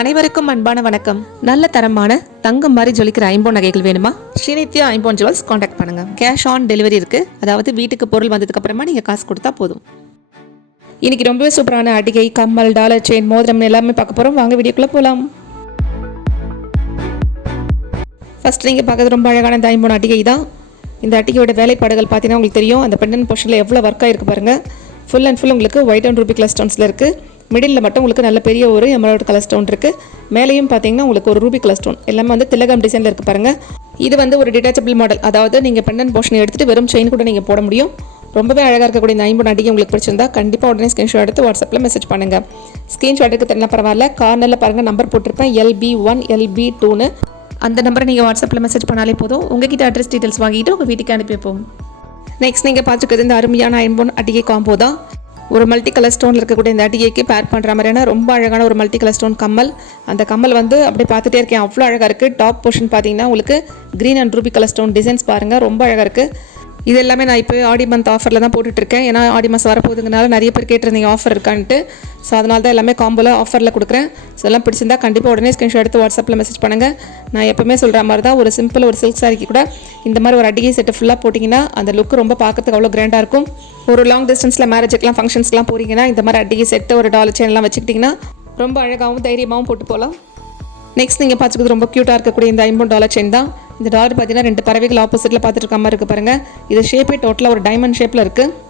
அனைவருக்கும் அன்பான வணக்கம். நல்ல தரமான தங்கம் மாதிரி ஜொலிக்கிற ஐம்போன் நகைகள் வேணுமா? ஸ்ரீநித்யா ஐம்போன் ஜுவல்ஸ் காண்டாக்ட் பண்ணுங்க. கேஷ் ஆன் டெலிவரி இருக்கு. அதாவது வீட்டுக்கு பொருள் வந்ததுக்கு அப்புறமா நீங்க காசு கொடுத்தா போதும். இன்னைக்கு ரொம்பவே சூப்பரான அடிகை கம்மல் டாலர் செயின் மோதிரம் எல்லாமே பார்க்க போறோம். வாங்க வீடியோக்குள்ள போலாம். ஃபர்ஸ்ட் நீங்கள் பார்க்கறது ரொம்ப அழகான இந்த ஐம்போன் அடிகை தான். இந்த அட்டிகையோட வேலைப்பாடுகள் பார்த்தீங்கன்னா உங்களுக்கு தெரியும். அந்த பெண்டன் போர்ஷனில் எவ்வளோ ஒர்க் ஆயிருக்கு பாருங்கள் ஃபுல் அண்ட் ஃபுல் உங்களுக்கு ஒயிட் அண்ட் ரூபி கலர் ஸ்டோன்ஸில் இருக்குது மிடில் மட்டும் உங்களுக்கு நல்ல பெரிய ஒரு எமராய்டு கலர் ஸ்டோன் இருக்குது மேலேயும் பார்த்தீங்கன்னா உங்களுக்கு ஒரு ரூபி கலர் ஸ்டோன் எல்லாமே வந்து திலகம் டிசைனில் இருக்குது பாருங்கள் இது வந்து ஒரு டிட்டாச்சபிள் மாடல் அதாவது நீங்கள் பெண்டன் போர்ஷன் எடுத்துகிட்டு வெறும் செயின் கூட நீங்கள் போட முடியும். ரொம்பவே அழகாக இருக்கக்கூடிய இந்த ஐம்பது அடிக்கு உங்களுக்கு பிடிச்சிருந்தா கண்டிப்பாக உடனே ஸ்க்ரீன்ஷாட் எடுத்து வாட்ஸ்அப்பில் மெசேஜ் பண்ணுங்கள் ஸ்க்ரீன்ஷாட் எடுக்க தெரியல பரவாயில்ல. கார்னரில் பாருங்கள் நம்பர் போட்டிருப்பேன். எல்பி ஒன் எல்பி டூன்னு அந்த நம்பரை நீங்கள் வாட்ஸ்அப்பில் மெசேஜ் பண்ணாலே போதும். உங்ககிட்ட அட்ரஸ் டீட்டெயில்ஸ் வாங்கிட்டு உங்கள் வீட்டுக்கு அனுப்பி வைப்போம். நெக்ஸ்ட் நீங்கள் பார்த்துக்கிறது இந்த அருமையான ஐம்பொன் அடிகை காம்போ தான். ஒரு மல்டி கலர் ஸ்டோனில் இருக்கக்கூடிய இந்த அடிகைக்கு பேர் பண்ணுற மாதிரியான ரொம்ப அழகான ஒரு மல்டி கலர் ஸ்டோன் கம்மல். அந்த கம்மல் வந்து அப்படியே பார்த்துட்டே இருக்கேன். அவ்வளோ அழகாக இருக்குது டாப் போர்ஷன் பார்த்தீங்கன்னா உங்களுக்கு green and ruby colour stone designs பாருங்கள் ரொம்ப அழகாக இருக்குது இது எல்லாமே நான் இப்போ ஆடி மந்த் ஆஃபரில் தான் போட்டுட்ருக்கேன். ஏன்னா ஆடி மாதம் வரப்போகுதுங்கனால நிறைய பேர் கேட்டிருந்தீங்க ஆஃபர் இருக்கான்ட்டு. ஸோ அதனால தான் எல்லாமே காம்போல ஆஃபரில் கொடுக்குறேன். ஸோ எல்லாம் பிடிச்சிருந்தா கண்டிப்பாக உடனே ஸ்க்ரீன்ஷாட் எடுத்து வாட்ஸ்அப்பில் மெசேஜ் பண்ணுங்கள் நான் எப்பவுமே சொல்கிற மாதிரி தான் ஒரு சிம்பிள் ஒரு சில்க் சாரிக்கு கூட இந்த மாதிரி ஒரு அடிகை செட்டு ஃபுல்லாக போட்டிங்கன்னா அந்த லுக் ரொம்ப பார்க்கறதுக்கு அவ்வளோ கிராண்டாக இருக்கும். ஒரு லாங் டிஸ்டன்ஸில் மேரேஜுக்குலாம் ஃபங்க்ஷன்ஸ்லாம் போகிறீங்கன்னா இந்த மாதிரி அடிகை செட்டு ஒரு டாலர் செயின்லாம் வச்சுக்கிட்டிங்கன்னா ரொம்ப அழகாகவும் தைரியமாகவும் போட்டு போகலாம். நெக்ஸ்ட் நீங்கள் பார்த்துக்கிறது ரொம்ப க்யூட்டாக இருக்கக்கூடிய இந்த ஐம்பது டாலர் செயின் தான். இந்த டாலர் பார்த்தீங்கன்னா ரெண்டு பறவைகள் ஆப்போசிட்டில் பார்த்துட்டு இருக்க மாதிரி இருக்குது பாருங்கள் இது ஷேப்பே டோட்டலாக ஒரு டைமண்ட் ஷேப்பில் இருக்குது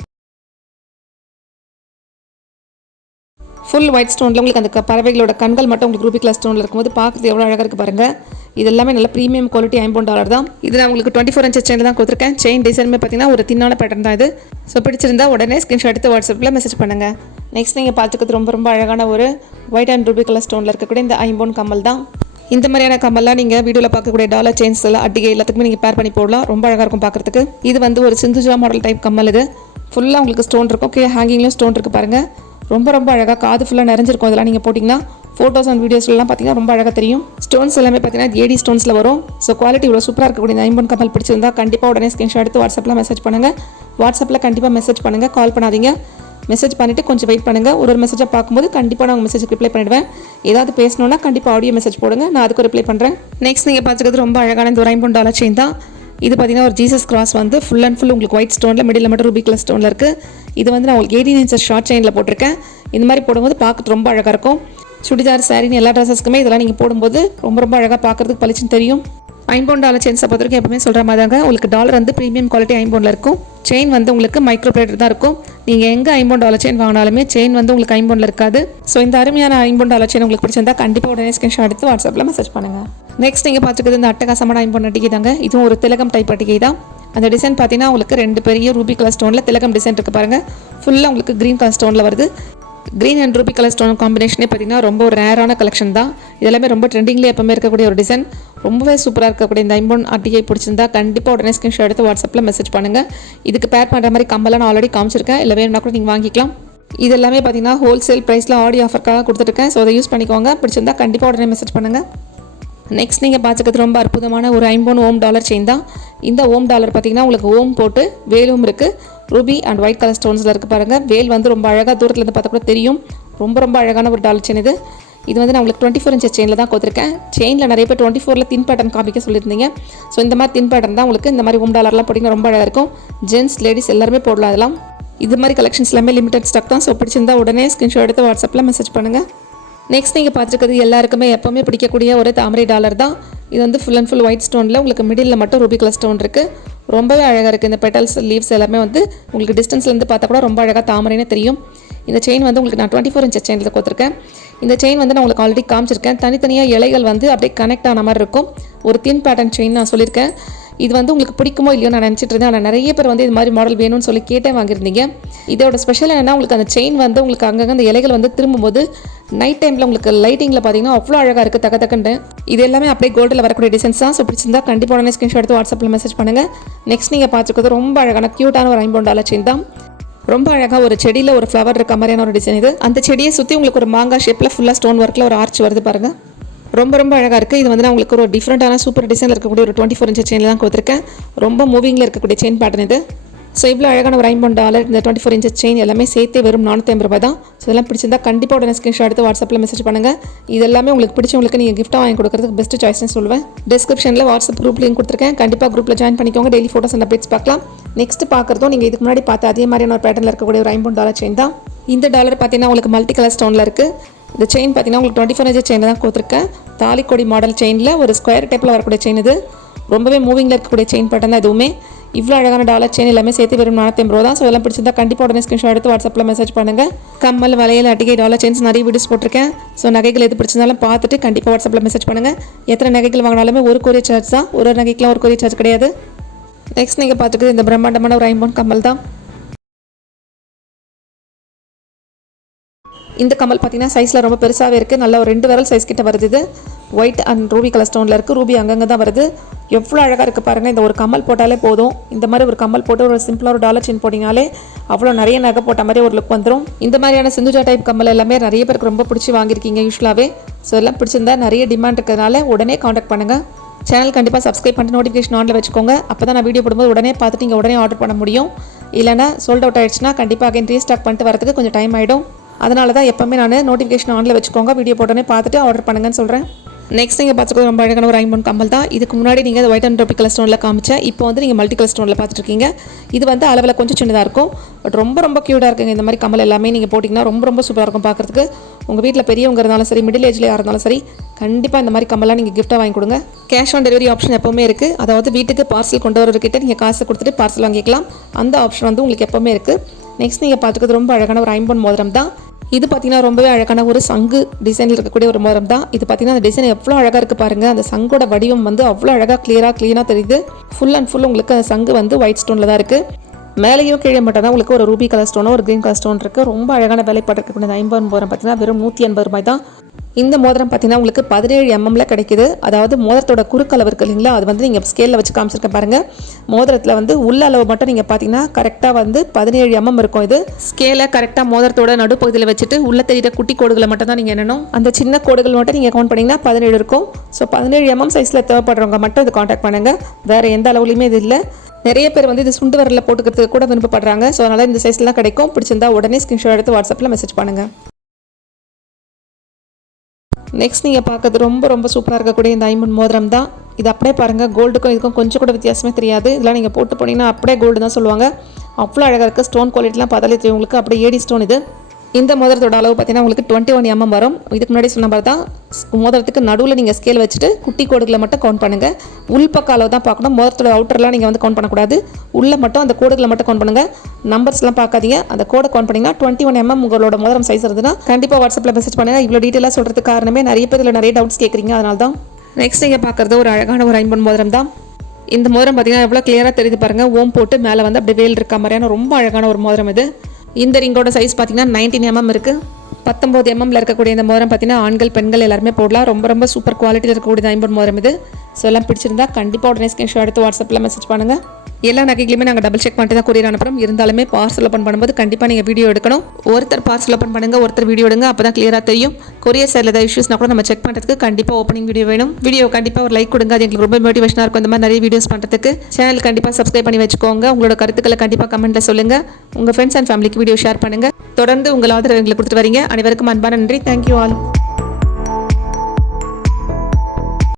ஃபுல் ஒயிட் ஸ்டோனில் உங்களுக்கு அந்த பறவைகளோட கண்கள் மட்டும் உங்களுக்கு ரூபி கிளாஸ் ஸ்டோனில் இருக்கும்போது பார்க்குறது எவ்வளோ அழகாக இருக்குது பாருங்கள் இது எல்லாமே நல்ல ப்ரீமியம் குவாலிட்டி ஐம்பது டாலர் தான். இது நான் உங்களுக்கு டுவெண்ட்டி ஃபோர் இன்ச்சஸ் செயின் தான் கொடுத்துருக்கேன். செயின் டிசைனுமே பார்த்தீங்கன்னா ஒரு தின்னான பேட்டர்ன் தான் இது. ஸோ பிடிச்சிருந்தா உடனே ஸ்கிரீன்ஷாட் எடுத்து வாட்ஸ்அப்பில் மெசேஜ் பண்ணுங்கள் நெக்ஸ்ட் நீங்கள் பார்த்துக்கிறது ரொம்ப ரொம்ப அழகான ஒரு ஒயிட் அண்ட் ரூபி கலர் ஸ்டோனில் இருக்கக்கூடிய இந்த ஐம்போன் கம்மல் தான். இந்த மாதிரியான கம்பெல்லாம் நீங்கள் வீடியோவில் பார்க்கக்கூடிய டாலர் செயின்ஸ் எல்லாம் அட்டிகை எல்லாத்துக்குமே நீங்கள் பேர் பண்ணி போடலாம். ரொம்ப அழகாக இருக்கும் பார்க்குறதுக்கு. இது வந்து ஒரு சிந்துஜா மாடல் டைப் கம்மல் இது. ஃபுல்லாக உங்களுக்கு ஸ்டோன் இருக்கும் கீழே ஹேங்கிங்லேயும் ஸ்டோன் இருக்குது பாருங்கள் ரொம்ப ரொம்ப அழகாக காது ஃபுல்லாக நிறைஞ்சிருக்கும் அதெல்லாம் நீங்கள் போட்டிங்கன்னா. ஃபோட்டோஸ் அண்ட் வீடியோஸ்லாம் பார்த்தீங்கன்னா ரொம்ப அழகாக தெரியும். ஸ்டோன்ஸ் எல்லாமே பார்த்தீங்கன்னா ஏடி ஸ்டோன்ஸில் வரும். ஸோ குவாலிட்டி இவ்வளோ சூப்பராக இருக்கக்கூடிய இந்த ஐம்பன் கமல் பிடிச்சிருந்தா கண்டிப்பாக உடனே ஸ்க்ரீன்ஷாட் எடுத்து வாட்ஸ்அப்பில் மெசேஜ் பண்ணுங்கள் வாட்ஸ்அப்பில் கண்டிப்பாக மெசேஜ் பண்ணுங்கள் கால் பண்ணாதீங்க. மெசேஜ் பண்ணிவிட்டு கொஞ்சம் வெயிட் பண்ணுங்கள் ஒரு ஒரு மெசேஜாக பார்க்கும்போது கண்டிப்பாக நான் உங்கள் மெசேஜ் ரிப்ளை பண்ணிடுவேன். ஏதாவது பேசணுன்னா கண்டிப்பாக ஆடியோ மெசேஜ் போடுங்க. நான் அதுக்கு ரிப்ளை பண்ணுறேன் நெக்ஸ்ட் நீங்கள் பார்த்துக்கிறது ரொம்ப அழகான இந்த ஒரு ஐம்பது டாலர் செயின் தான். இது பார்த்தீங்கன்னா ஒரு ஜீசஸ் கிராஸ் வந்து ஃபுல் அண்ட் ஃபுல் உங்களுக்கு ஒயிட் ஸ்டோனில் மிடில் மட்டும் ரூபி கலர் ஸ்டோனில் இருக்குது இது வந்து நான் உங்களுக்கு எயிட்டீன் இன்ச்சஸ் ஷார்ட் செயினில் போட்டிருக்கேன். இந்த மாதிரி போடும்போது பார்க்க ரொம்ப அழகாக இருக்கும். சுடிதார் சாரின்னு எல்லா ட்ரெஸ்ஸஸ்க்குமே இதெல்லாம் நீங்கள் போடும்போது ரொம்ப ரொம்ப அழகாக பார்க்குறதுக்கு பளிச்சுன்னு தெரியும். ஐம்பவுண்ட் டாலர் செயின்ஸை பொறுத்த வரைக்கும் எப்பவுமே சொல்கிற மாதிரி தாங்க உங்களுக்கு டாலர் வந்து ப்ரீமியம் குவாலிட்டி ஐம்பவுண்டில் இருக்கும். செயின் வந்து உங்களுக்கு மைக்ரோ பிளேட் தான் இருக்கும். நீங்கள் எங்கே ஐம்பவுண்ட் டாலர் செயின் வாங்கினாலுமே செயின் வந்து உங்களுக்கு ஐம்பவுண்டில் இருக்காது. ஸோ இந்த அருமையான ஐம்பவுண்ட் டாலர் செயின் உங்களுக்கு பிடிச்சிருந்தா கண்டிப்பாக உடனே ஸ்கிரீன்ஷாட் எடுத்து வாட்ஸ்அப்பில் மெசேஜ் பண்ணுங்கள் நெக்ஸ்ட் நீங்கள் பார்த்துக்கிறது இந்த அட்டகாசமான ஐம்பவுண்ட் அட்டிகை தாங்க இதுவும் ஒரு திலகம் டைப் அட்டிகை தான் அந்த டிசைன் பார்த்தீங்கன்னா உங்களுக்கு ரெண்டு பெரிய ரூபி கலர் ஸ்டோனில் திலகம் டிசைன் இருக்குது பாருங்கள் ஃபுல்லாக உங்களுக்கு க்ரீன் கலர் ஸ்டோனில் வருது. Green and ruby colour stone காம்பினேஷனே பார்த்தீங்கன்னா ரொம்ப ஒரு ரேரான கலெக்ஷன் தான். இதெல்லாமே ரொம்ப ட்ரெண்டிங்லேயே எப்பவுமே இருக்கக்கூடிய ஒரு டிசைன் ரொம்பவே சூப்பராக இருக்கக்கூடிய இந்த ஐம்போன் ஆர்டிஐ பிடிச்சிருந்தா கண்டிப்பாக உடனே ஸ்கிரீன்ஷாட் எடுத்து வாட்ஸ்அப்பில் மெசேஜ் பண்ணுங்கள் இதுக்கு பேர் பண்ணுற மாதிரி கம்பெல்லாம் நான் ஆல்ரெடி காமிச்சிருக்கேன். இல்லை வேணும்னா கூட நீங்கள் வாங்கிக்கலாம். இது எல்லாமே பார்த்தீங்கன்னா ஹோல்சேல் ப்ரைஸில் ஆடி ஆஃபருக்காக கொடுத்துருக்கேன் ஸோ அதை யூஸ் பண்ணிக்கோங்க. பிடிச்சிருந்தா கண்டிப்பாக உடனே மெசேஜ் பண்ணுங்கள் நெக்ஸ்ட் நீங்கள் பார்த்துக்கிறது ரொம்ப அற்புதமான ஒரு ஐம்பொன் ஓம் டாலர் செயின் தான். இந்த ஓம் டாலர் பார்த்தீங்கன்னா உங்களுக்கு ஓம் போட்டு வேலும் இருக்குது ரூபி அண்ட் ஒயிட் கலர் ஸ்டோன்ஸில் இருக்குது பாருங்கள் வேல் வந்து ரொம்ப அழகாக தூரத்தில் இருந்து பார்த்தா கூட தெரியும். ரொம்ப ரொம்ப அழகான ஒரு டாலர் செயின் இது. இது வந்து நான் உங்களுக்கு டுவெண்ட்டி ஃபோர் இன்ச்சஸ் செயினில் தான் கொடுத்துருக்கேன். செயினில் நிறைய பேர் டுவெண்ட்டி ஃபோரில் தின் பேட்டர்ன் காமிக்க சொல்லியிருந்தீங்க. ஸோ இந்த மாதிரி தின் பேட்டர்ன் தான் உங்களுக்கு இந்த மாதிரி ஓம் டாலர்லாம் போட்டிங்கன்னா ரொம்ப அழகாக இருக்கும். ஜென்ஸ் லேடிஸ் எல்லாருமே போடலாம் அதெல்லாம் இது மாதிரி கலெக்ஷன்ஸ் எல்லாமே லிமிடெட் ஸ்டாக் தான். ஸோ பிடிச்சிருந்தா உடனே ஸ்க்ரீன்ஷாட் எடுத்து வாட்ஸ்அப்பில் மெசேஜ் பண்ணுங்கள் நெக்ஸ்ட் நீங்கள் பார்த்துருக்கிறது எல்லாருக்குமே எப்போவுமே பிடிக்கக்கூடிய ஒரு தாமரை டாலர் தான். இது வந்து ஃபுல் அண்ட் ஃபுல் ஒயிட் ஸ்டோனில் உங்களுக்கு மிடில் மட்டும் ரூபி கலர் ஸ்டோன் இருக்குது ரொம்பவே அழகாக இருக்குது இந்த பெட்டல்ஸ் லீவ்ஸ் எல்லாமே வந்து உங்களுக்கு டிஸ்டன்ஸ்லேருந்து பார்த்தா கூட ரொம்ப அழகாக தாமரைன்னு தெரியும். இந்த செயின் வந்து உங்களுக்கு நான் டுவெண்ட்டி ஃபோர் இன்ச் செயினில் கொடுத்துருக்கேன். இந்த செயின் வந்து நான் உங்களுக்கு ஆல்ரெடி காமிச்சிருக்கேன். தனித்தனியாக இலைகள் வந்து அப்படியே கனெக்ட் ஆன மாதிரி இருக்கும். ஒரு தின் பேட்டர்ன் செயின் நான் சொல்லியிருக்கேன். இது வந்து உங்களுக்கு பிடிக்குமோ இல்லையோ நான் நினச்சிட்டு இருந்தேன். ஆனால் நிறைய பேர் வந்து இது மாதிரி மாடல் வேணும்னு சொல்லி கேட்டே வாங்கியிருந்தீங்க. இதோட ஸ்பெஷல் என்னென்னா உங்களுக்கு அந்த செயின் வந்து உங்களுக்கு அங்கங்கே அந்த இலைகள் வந்து திரும்பும்போது நைட் டைமில் உங்களுக்கு லைட்டிங்கில் பார்த்தீங்கன்னா அவ்வளோ அழகாக இருக்குது தக்க தக்கண்டு இது எல்லாமே அப்படியே கோல்டில் வரக்கூடிய டிசைன்ஸ் தான். ஸோ பிடிச்சிருந்தா கண்டிப்பாக உடனே ஸ்க்ரீன்ஷாட் எடுத்து வாட்ஸ்அப்பில் மெசேஜ் பண்ணுங்கள் நெக்ஸ்ட் நீங்கள் பார்த்துருக்கிறது ரொம்ப அழகான க்யூட்டான ஒரு ஐம்பொண்டால செயின் தான். ரொம்ப அழகாக ஒரு செடியில் ஒரு ஃப்ளவர் இருக்க மாதிரியான ஒரு டிசைன் இது. அந்த செடியை சுற்றி உங்களுக்கு ஒரு மாங்காய் ஷேப்பில் ஃபுல்லாக ஸ்டோன் ஒர்க்கில் ஒரு ஆர்ச் வருது பாருங்கள் ரொம்ப ரொம்ப அழகாக இருக்குது இது வந்து நான் உங்களுக்கு ஒரு டிஃப்ரெண்ட்டான சூப்பர் டிசைனில் இருக்கக்கூடிய ஒரு டுவெண்ட்டி ஃபோர் இன்ச் செயினில் தான் கொடுத்துருக்கேன். ரொம்ப மூவிங்கில் இருக்கக்கூடிய செயின் பேட்டர்ன் இது. ஸோ இவ்வளோ அழகான ஒரு ஐம்பது டாலர் இந்த டுவெண்ட்டி ஃபோர் இன்ச்சஸ் செயின் எல்லாமே சேர்த்தே வெறும் நானூற்றி ஐம்பது ரூபாய் தான். ஸோ இதெல்லாம் பிடிச்சிருந்தா கண்டிப்பாக உடனே ஸ்க்ரீன்ஷாட் எடுத்து வாட்ஸ்அப்பில் மெசேஜ் பண்ணுங்கள் இது எல்லாமே உங்களுக்கு பிடிச்சவங்களுக்கு நீங்கள் கிஃப்ட்டாக வாங்கி கொடுக்குறதுக்கு பெஸ்ட் சாய்ஸ்னு சொல்லுவேன். டிஸ்கிரிப்ஷனில் வாட்ஸ்அப் குரூப் லிங்க் கொடுத்துருக்கேன். கண்டிப்பாக குரூப்பில் ஜாயின் பண்ணிக்கோங்க. டெய்லி ஃபோட்டோஸ் அண்ட் அப்டேட்ஸ் பார்க்கலாம். நெக்ஸ்ட் பார்க்குறதும் நீங்கள் இதுக்கு முன்னாடி பார்த்து அதே மாதிரியான ஒரு பேட்டர்னில் இருக்கக்கூடிய ஒரு ஐம்பது டாலர் செயின் தான். இந்த டாலர் பார்த்தீங்கன்னா உங்களுக்கு மல்டி கலர் ஸ்டோனில் இருக்குது இந்த செயின் பார்த்தீங்கன்னா உங்களுக்கு டுவெண்ட்டி ஃபோர் இன்ச்சஸ் செயின் தான் கொடுத்துருக்கேன். தாலிக்கொடி மாடல் செயினில் ஒரு ஸ்கொயர் டைப்பில் வரக்கூடிய செயின் இது. ரொம்பவே மூவிங்கில் இருக்கக்கூடிய செயின் பட்டன் தான் எதுவுமே. இவ்வளோ அழகான டாலர் செயின் எல்லாமே சேர்த்து வெறும் நானூற்றி ஐம்பது ரூபா தான். ஸோ எல்லாம் பிடிச்சிருந்தா கண்டிப்பாக உடனே ஸ்க்ரீன்ஷாட் எடுத்து வாட்ஸ்அப்பில் மெசேஜ் பண்ணுங்கள் கம்மல் வளையல் அட்டிகை டாலர் செயின்ஸ் நிறைய வீடியோஸ் போட்டிருக்கேன். ஸோ நகைகள் எது பிடிச்சிருந்தாலும் பார்த்துட்டு கண்டிப்பாக வாட்ஸ்அப்பில் மெசேஜ் பண்ணுங்கள் எத்தனை நகைகள் வாங்கினாலுமே ஒரு கோரிய சார்ஜ் தான். ஒரு நகைக்கெலாம் ஒரு கொரியர் சார்ஜ் கிடையாது. நெக்ஸ்ட் நீங்கள் பார்த்துட்டு இந்த பிரம்மாண்டமான ஒரு ஐம்பொன் கம்மல் தான். இந்த கமல் பார்த்தீங்கன்னா சைஸில் ரொம்ப பெருசாகவே இருக்குது நல்ல ஒரு ரெண்டு விரல் சைஸ் கிட்ட வருது இது. ஒயிட் அண்ட் ரூபி கலர் ஸ்டோனில் இருக்குது ரூபி அங்கங்கே தான் வருது. எவ்வளோ அழகாக இருக்குது பாருங்கள் இந்த ஒரு கமல் போட்டாலே போதும். இந்த மாதிரி ஒரு கமல் போட்டு ஒரு சிம்பிளாக ஒரு டாலர் சின் போட்டிங்கனாலே அவ்வளோ நிறைய நகை போட்ட மாதிரி ஒரு லுக் வந்துடும் இந்த மாதிரியான சிந்துஜா டைப் கமல் எல்லாமே நிறைய பேருக்கு ரொம்ப பிடிச்சி வாங்கியிருக்கீங்க யூஸ்வலாகவே ஸோ எல்லாம் பிடிச்சிருந்தா நிறைய டிமாண்ட் இருக்கிறதுனால உடனே காண்டாக்ட் பண்ணுங்கள் சேனல் கண்டிப்பாக சப்ஸ்கிரைப் பண்ணிட்டு நோட்டிஃபிகேஷன் ஆனில் வச்சுக்கோங்க. அப்போ தான் நான் வீடியோ போடும்போது உடனே பார்த்துட்டு நீங்கள் உடனே ஆர்டர் பண்ண முடியும். இல்லைனா சோல்ட் அவுட் ஆயிடுச்சுன்னா கண்டிப்பாக அகைன் ரீஸ்டாக் பண்ணிட்டு வரதுக்கு கொஞ்சம் டைம் ஆகிடும் அதனால தான் எப்போவுமே நான் நோட்டிஃபிகேஷன் ஆனில் வச்சுக்கோங்க. வீடியோ போட்டோன்னே பார்த்துட்டு ஆர்டர் பண்ணுங்கன்னு சொல்கிறேன் நெக்ஸ்ட் நீங்கள் பார்த்துக்கோங்க ரொம்ப அழகான ஒரு ஐம்பன் கம்பல் தான். இதுக்கு முன்னாடி நீங்கள் ஒயிட் அண்ட் ட்ரோபிக் கலர் ஸ்டோனில் காமிச்சேன் இப்போ வந்து நீங்கள் மல்டி கலர் ஸ்டோனில் பார்த்துட்ருக்கீங்க இது வந்து அளவில் கொஞ்சம் சின்னதாக இருக்கும். பட் ரொம்ப ரொம்ப க்யூட்டாக இருக்குங்க இந்த மாதிரி கம்பல் எல்லாமே. நீங்கள் போட்டிங்கன்னா ரொம்ப ரொம்ப சூப்பராக இருக்கும் பார்க்குறதுக்கு. உங்கள் வீட்டில் பெரியவங்க இருந்தாலும் சரி மிடில் ஏஜ்லேயே இருந்தாலும் சரி கண்டிப்பாக இந்த மாதிரி கம்மல்லாம் நீங்கள் கிஃப்ட்டாக வாங்கி கொடுங்க. கேஷ் ஆன் டெலிவரி ஆப்ஷன் எப்போவுமே இருக்குது அதாவது வீட்டுக்கு பார்சல் கொண்டு வரவர்கிட்ட நீங்கள் காசு கொடுத்துட்டு பார்சல் வாங்கிக்கலாம். அந்த ஆப்ஷன் வந்து உங்களுக்கு எப்போவுமே இருக்குது நெக்ஸ்ட் நீங்கள் பார்த்துக்கிறது ரொம்ப அழகான ஒரு ஐம்பன் மோதிரம் தான். இது பார்த்தீங்கன்னா ரொம்பவே அழகான ஒரு சங்கு டிசைனில் இருக்கக்கூடிய ஒரு மரம் தான். இது பார்த்தீங்கன்னா அந்த டிசைன் எவ்வளோ அழகாக இருக்குது பாருங்கள் அந்த சங்கோட வடிவம் வந்து அவ்வளோ அழகாக கிளியராக க்ளீனாக தெரியுது. ஃபுல் அண்ட் ஃபுல் உங்களுக்கு அந்த சங்கு வந்து ஒயிட் ஸ்டோனில் தான் இருக்குது மேலேயும் கீழே மட்டும் தான் உங்களுக்கு ஒரு ரூபி கலர் ஸ்டோனோ ஒரு க்ரீன் கலர் ஸ்டோன் இருக்குது ரொம்ப அழகான வேலைப்பாடு இருக்கக்கூடிய ஐம்பது ரூபாய் பார்த்தீங்கன்னா வெறும் நூற்றி எண்பது ரூபாய் தான் இந்த மோதிரம் பார்த்தீங்கன்னா உங்களுக்கு பதினேழு எம்எம்ல கிடைக்குது. அதாவது மோதிரத்தோட குறுக்களவு இருக்கு இல்லைங்களா? அது வந்து நீங்கள் ஸ்கேலில் வச்சு காமிச்சிருக்கேன் பாருங்கள் மோதிரத்தில் வந்து உள்ள அளவு மட்டும் நீங்கள் பார்த்தீங்கன்னா கரெக்டாக வந்து பதினேழு எம்எம் இருக்கும் இது. ஸ்கேலை கரெக்டாக மோதிரத்தோட நடுப்பகுதியில் வச்சுட்டு உள்ள தெரியிற குட்டி கோடுகளை மட்டும் தான் நீங்கள் என்னணும் அந்த சின்ன கோடுகள் மட்டும் நீங்கள் கவுண்ட் பண்ணிங்கன்னா பதினேழு இருக்கும். ஸோ பதினேழு எம்எம் சைஸில் தேவைப்படுறவங்க மட்டும் இது காண்டாக்ட் பண்ணுங்கள் வேறு எந்த அளவுலையுமே இது இல்லை. நிறைய பேர் வந்து இது சுண்டு வரல போட்டுக்கிறதுக்கு கூட விருப்பப்படுறாங்க. ஸோ அதனால் இந்த சைஸ்லாம் கிடைக்கும். பிடிச்சிருந்தா உடனே ஸ்கிரீன்ஷாட் எடுத்து வாட்ஸ்அப்பில் மெசேஜ் பண்ணுங்கள் நெக்ஸ்ட் நீங்கள் பார்க்கறது ரொம்ப ரொம்ப சூப்பராக இருக்கக்கூடிய இந்த ஐம்பன் மோதிரம் தான். இது அப்படியே பாருங்கள் கோல்டுக்கும் இதுக்கும் கொஞ்சம் கூட வித்தியாசமே தெரியாது. இதெல்லாம் நீங்கள் போட்டு போனீங்கன்னா அப்படியே கோல்டு தான் சொல்லுவாங்க. அவ்வளோ அழகாக இருக்குது ஸ்டோன் குவாலிட்டிலாம் பார்த்தாலே தெரியும் உங்களுக்கு. அப்படியே ஏடி ஸ்டோன் இது. இந்த மோதிரத்தோட அளவு பார்த்தீங்கன்னா உங்களுக்கு டுவெண்ட்டி ஒன் எம்எம் வரும். இதுக்கு முன்னாடி சொன்ன மாதிரி தான் மோதிரத்துக்கு நடுவில் நீங்கள் ஸ்கேல் வச்சுட்டு குட்டி கோடுகளை மட்டும் கவுண்ட் பண்ணுங்கள் உள்பக்க அளவு தான் பார்க்கணும். மோதிரத்தோட அவுட்டர்லாம் நீங்கள் வந்து கவுண்ட் பண்ணக்கூடாது. உள்ளே மட்டும் அந்த கோடுகளை மட்டும் கவுண்ட் பண்ணுங்கள் நம்பர்ஸ்லாம் பார்க்காதீங்க. அந்த கோடை கவுண்ட் பண்ணிங்கன்னா டுவெண்ட்டி ஒன் எம்எம் உங்களோட மோதிரம் சைஸ் இருந்ததுன்னா கண்டிப்பாக வாட்ஸ்அப்பில் மெசேஜ் பண்ணுங்கள் இவ்வளோ டீட்டெயிலாக சொல்கிறதுக்கு காரணமே நிறைய பேர் இதில் நிறைய டவுட்ஸ் கேட்குறீங்க அதனால தான் நெக்ஸ்ட் நீங்கள் பார்க்குறது ஒரு அழகான ஒரு ஐம்பது மோதிரம் தான். இந்த மோதிரம் பார்த்தீங்கன்னா எவ்வளோ கிளியராக தெரியுது பாருங்கள் ஓம் போட்டு மேலே வந்து அப்படியே வேல் இருக்க மாதிரியான ரொம்ப அழகான ஒரு மோதிரம் இது. இந்த ரிங்கோட சைஸ் பார்த்தீங்கன்னா நைன்டீன் எம்எம் இருக்குது பத்தொம்போது எம்எம்ல இருக்கக்கூடிய இந்த மோதிரம் பார்த்தீங்கன்னா ஆண்கள் பெண்கள் எல்லாருமே போடலாம். ரொம்ப ரொம்ப சூப்பர் குவாலிட்டியில் இருக்கக்கூடிய ஐம்பது மோதிரம் இது. ஸோ எல்லாம் பிடிச்சிருந்தா கண்டிப்பாக உடனே ஸ்கிரீன்ஷாட் எடுத்து வாட்ஸ்அப்பில் மெசேஜ் பண்ணுங்கள் எல்லா நகைகளையுமே நாங்கள் டபுள் செக் பண்ணிட்டு தான் கொரியர் அனுப்புறோம். இருந்தாலுமே பார்சல் ஓப்பன் பண்ணும்போது கண்டிப்பாக நீங்கள் வீடியோ எடுக்கணும். ஒருத்தர் பார்சல் ஓப்பன் பண்ணுங்க ஒருத்தர் வீடியோ எடுங்க அப்போ தான் கிளியராக தெரியும். கொரியர் சைடில் ஏதாவது இஷ்யூஸ்னா கூட நம்ம செக் பண்ணுறதுக்கு கண்டிப்பாக ஓப்பனிங் வீடியோ வேணும். வீடியோ கண்டிப்பாக ஒரு லைக் கொடுங்க. அது எங்களுக்கு ரொம்ப மோட்டிவேஷனாக இருக்கும். இந்த மாதிரி நிறைய வீடியோஸ் பண்ணுறதுக்கு சேனல் கண்டிப்பாக சப்ஸ்கிரைப் பண்ணி வச்சுக்கோங்க. உங்களோட கருத்துக்களை கண்டிப்பாக கமெண்ட்டில் சொல்லுங்கள் உங்கள் ஃப்ரெண்ட்ஸ் அண்ட் ஃபேமிலிக்கு வீடியோ ஷேர் பண்ணுங்கள் தொடர்ந்து உங்கள் ஆதரவு எங்களுக்கு கொடுத்துட்டு வரீங்க. அனைவருக்கும் அன்பான நன்றி. Thank you all